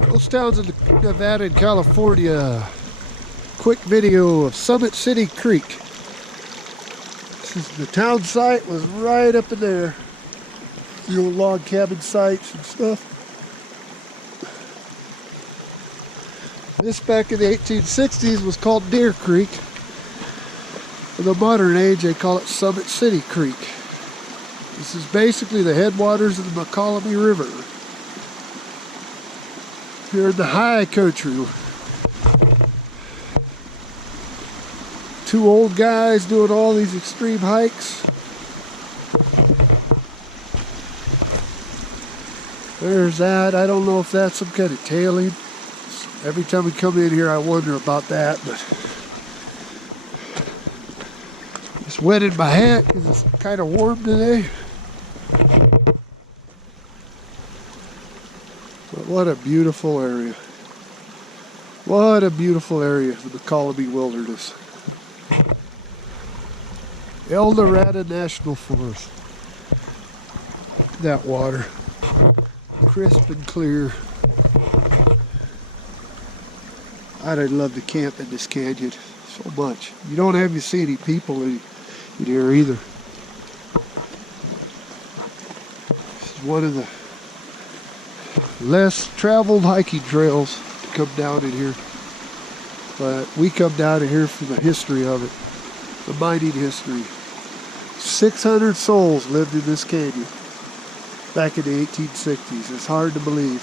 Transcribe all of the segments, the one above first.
Ghost towns in Nevada and California. Quick video of Summit City Creek. The town site was right up in there. The old log cabin sites and stuff. This back in the 1860s was called Deer Creek. In the modern age, they call it Summit City Creek. This is basically the headwaters of the McCallum River. Here in the high country. Two old guys doing all these extreme hikes. There's that. I don't know if that's some kind of tailing. Every time we come in here, I wonder about that. But just wetted my hat because it's kind of warm today. But what a beautiful area. What a beautiful area, the McCallum Wilderness. El Dorado National Forest. That water. Crisp and clear. I'd love to camp in this canyon so much. You don't have to see any people in here either. This is one of the less traveled hiking trails to come down in here. But we come down in here for the history of it. The mining history. 600 souls lived in this canyon back in the 1860s. It's hard to believe.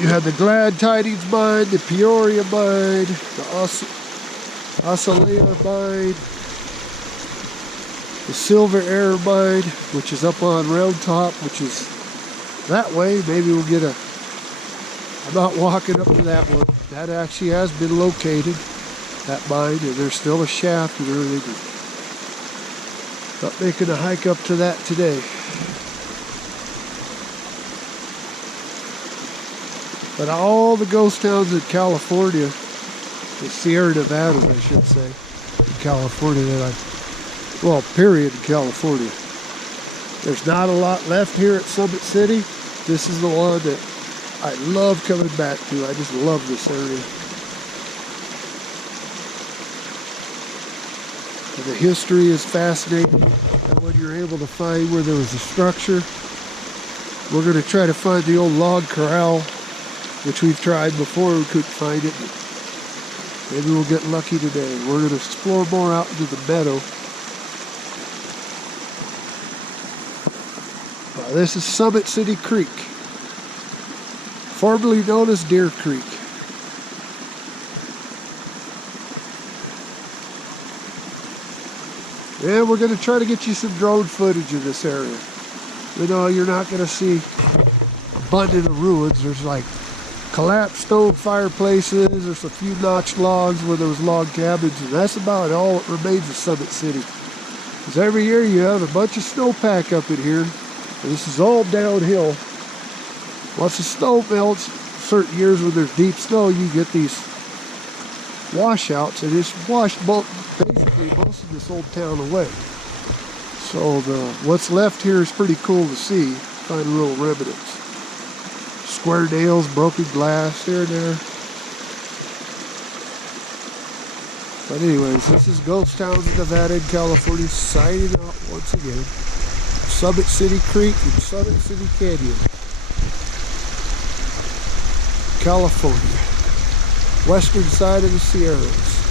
You had the Glad Tidings mine, the Peoria mine, the Osceola mine, the Silver Air mine, which is up on Round Top, which is that way. Maybe we'll get I'm not walking up to that one. That actually has been located, that mine, and there's still a shaft and everything. Not making a hike up to that today. But all the ghost towns in California, the Sierra Nevadas, I should say, in California, period in California. There's not a lot left here at Summit City. This is the one that I love coming back to. I just love this area. And the history is fascinating. And when you're able to find where there was a structure, we're going to try to find the old log corral, which we've tried before. We couldn't find it. Maybe we'll get lucky today. We're going to explore more out into the meadow. This is Summit City Creek, formerly known as Deer Creek. And we're going to try to get you some drone footage of this area. You know, you're not going to see abundant of ruins. There's like collapsed stone fireplaces. There's a few notched logs where there was log cabins, and that's about all that remains of Summit City. Because every year you have a bunch of snowpack up in here. And this is all downhill. Once the snow melts, certain years when there's deep snow, you get these washouts, and it's washed basically most of this old town away. So what's left here is pretty cool to see. Find little remnants. Square nails, broken glass here and there. But anyways, this is Ghost Towns in Nevada and California signing out once again. Summit City Creek and Summit City Canyon, California. Western side of the Sierras.